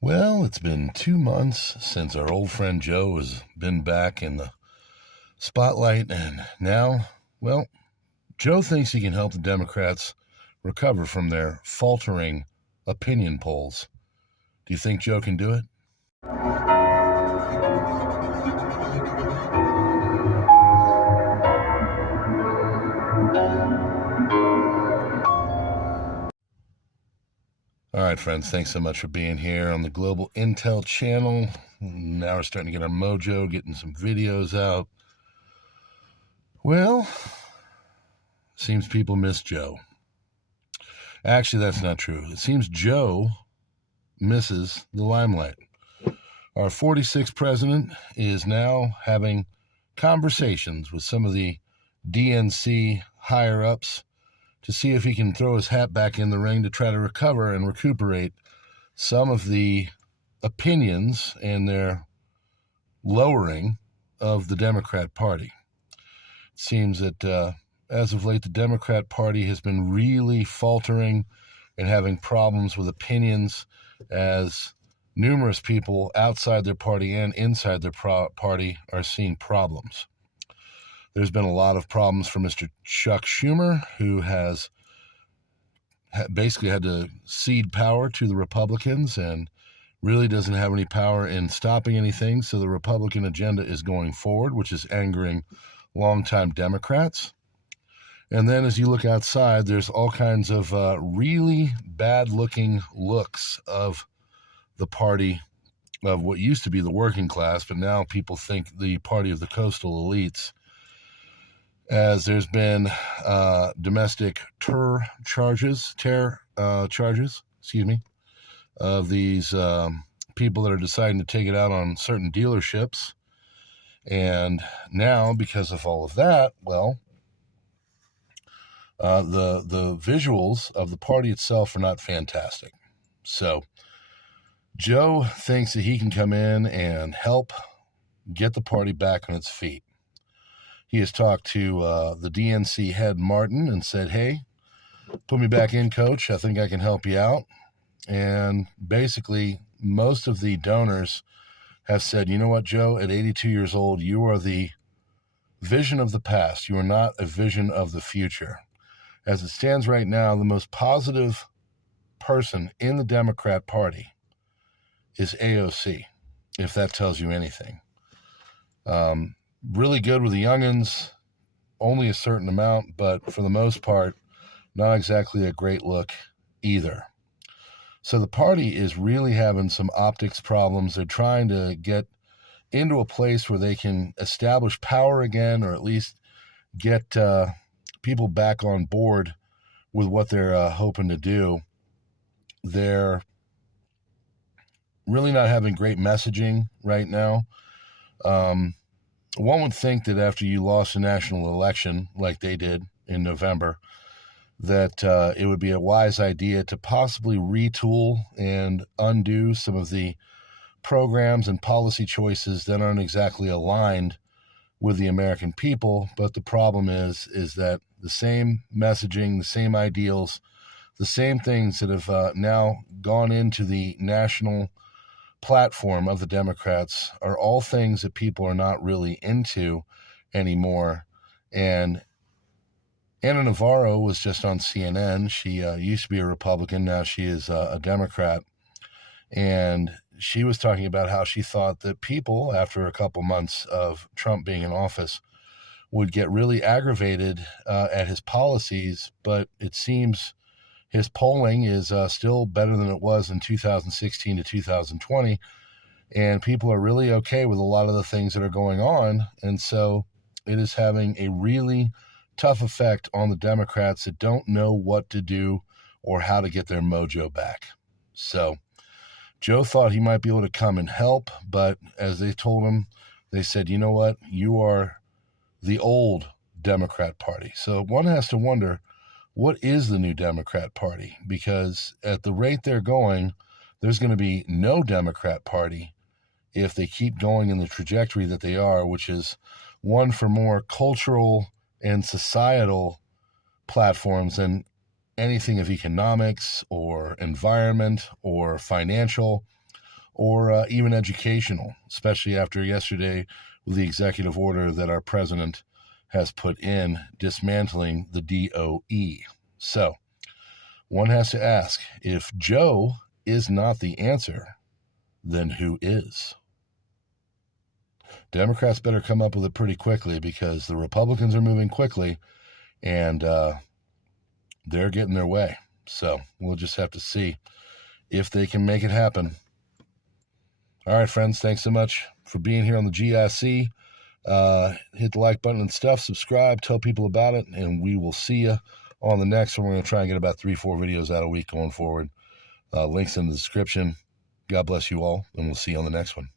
Well, it's been 2 months since our old friend Joe has been back in the spotlight, and now, well, Joe thinks he can help the Democrats recover from their faltering opinion polls. Do you think Joe can do it? All right, friends, thanks so much for being here on the Global Intel channel. Now we're starting to get our mojo, getting some videos out. Well, seems people miss Joe. Actually, that's not true. It seems Joe misses the limelight. Our 46th president is now having conversations with some of the DNC higher ups to see if he can throw his hat back in the ring to try to recover and recuperate some of the opinions and their lowering of the Democrat Party. It seems that as of late, the Democrat Party has been really faltering and having problems with opinions as numerous people outside their party and inside their party are seeing problems. There's been a lot of problems for Mr. Chuck Schumer, who has basically had to cede power to the Republicans and really doesn't have any power in stopping anything. So the Republican agenda is going forward, which is angering longtime Democrats. And then as you look outside, there's all kinds of really bad-looking looks of the party of what used to be the working class, but now people think the party of the coastal elites, as there's been domestic terror charges, of these people that are deciding to take it out on certain dealerships. And now, because of all of that, well, the visuals of the party itself are not fantastic. So Joe thinks that he can come in and help get the party back on its feet. He has talked to the DNC head, Martin, and said, hey, put me back in, coach. I think I can help you out. And basically, most of the donors have said, you know what, Joe, at 82 years old, you are the vision of the past. You are not a vision of the future. As it stands right now, the most positive person in the Democrat Party is AOC, if that tells you anything. Really good with the youngins, only a certain amount, but for the most part, not exactly a great look either. So the party is really having some optics problems. They're trying to get into a place where they can establish power again, or at least get people back on board with what they're hoping to do. They're really not having great messaging right now. One would think that after you lost a national election like they did in November, that it would be a wise idea to possibly retool and undo some of the programs and policy choices that aren't exactly aligned with the American people. But the problem is that the same messaging, the same ideals, the same things that have now gone into the national platform of the Democrats are all things that people are not really into anymore. And Anna Navarro was just on CNN. She used to be a Republican. Now she is a Democrat. And she was talking about how she thought that people, after a couple months of Trump being in office, would get really aggravated at his policies. But it seems his polling is still better than it was in 2016 to 2020. And people are really okay with a lot of the things that are going on. And so it is having a really tough effect on the Democrats that don't know what to do or how to get their mojo back. So Joe thought he might be able to come and help, but as they told him, they said, you know what, you are the old Democrat Party. So one has to wonder, what is the new Democrat Party? Because at the rate they're going, there's going to be no Democrat Party if they keep going in the trajectory that they are, which is one for more cultural and societal platforms than anything of economics or environment or financial or even educational, especially after yesterday with the executive order that our president has put in dismantling the DOE. So one has to ask, if Joe is not the answer, then who is? Democrats better come up with it pretty quickly, because the Republicans are moving quickly and they're getting their way. So we'll just have to see if they can make it happen. All right, friends, thanks so much for being here on the GIC. Hit the like button and stuff, subscribe, tell people about it, and we will see you on the next one. We're going to try and get about 3-4 videos out a week going forward. Links in the description. God bless you all, and we'll see you on the next one.